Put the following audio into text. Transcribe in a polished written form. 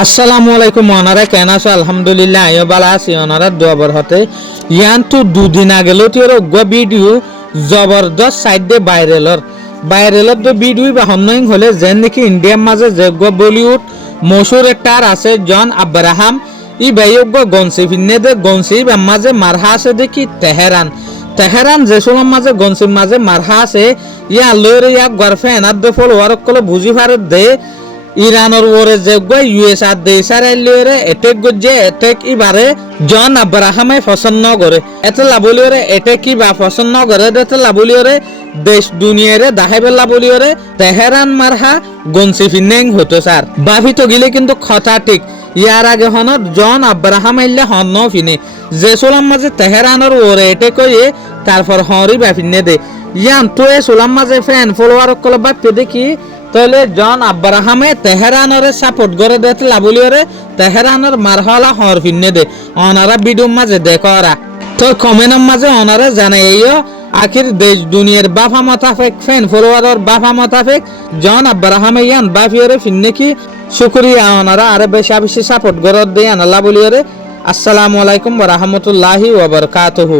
আসসালামু আলাইকুম ওনারা কেন আছো আলহামদুলিল্লাহ আমিও ভালো আছি ওনারা দোয়াবর হতে ইয়ান তো দুদিন আগে লতির অগ্গা ভিডিও জবরদস্ত সাইড দে ভাইরালর তো ভিডিও বা হন্নইং হলে যেন নাকি ইন্ডিয়ার মাঝে যে বলিউড মশুর একটার আছে জন আব্রাহাম ই ভাই অগ্গা গনসি ফিন্নে দে গনসি মাঝে মারহা আছে দেখি তেহরান যে সময় মাঝে গনসির মাঝে মারহা আছে ইয়া লরে ইয়া গার্লফ্রেন্ড আর দে ফলোয়ার কলে বুঝি পারে দে ইরানের ওরে যে ইউএস আর দেশার এলিওরে এটেক গজে এটেক ইবারে জন আব্রাহামে পছন্দ করে এত লাবলিওরে এটেক ইবা পছন্দ করে এত লাবলিওরে দেশ দুনিয়ারে দাহাইবে লাবলিওরে তেহরান মারহা গনসি ফিনেং হতো স্যার বাভি তো গিলে কিন্তু কথা ঠিক ইয়ার আগে হনত জন আব্রাহাম এলে হন্ন ফিনে যে সোলাম মাঝে তেহরানের ওরে এটেক কইয়ে তারপর হরি বাফিনে দে ইয়ান তো এ সোলাম মাঝে ফ্যান ফলোয়ার কল বাপে দেখি তাহলে জন আব্রাহামে তেহরানরে সাপোর্ট করে দেতে লাবলিওরে তেহরানের মারহালা হর ফিন্নে দে ওনারা ভিডিও মাঝে দেখরা তো কমেন্টের মাঝে ওনারা জানাই আখির দেশ দুনিয়ার বাফা মোতাফেক ফ্যান ফলোয়ারের বাফা মোতাফেক জন আব্রাহামে ইয়ান বাফিওরে ফিন্নে কি শুকরিয়া ওনারা আরে বেশি সাপোর্ট করে দেয় লাবলিওরে। আসসালামু আলাইকুম ওয়া রাহমাতুল্লাহি ওয়া বারাকাতুহু।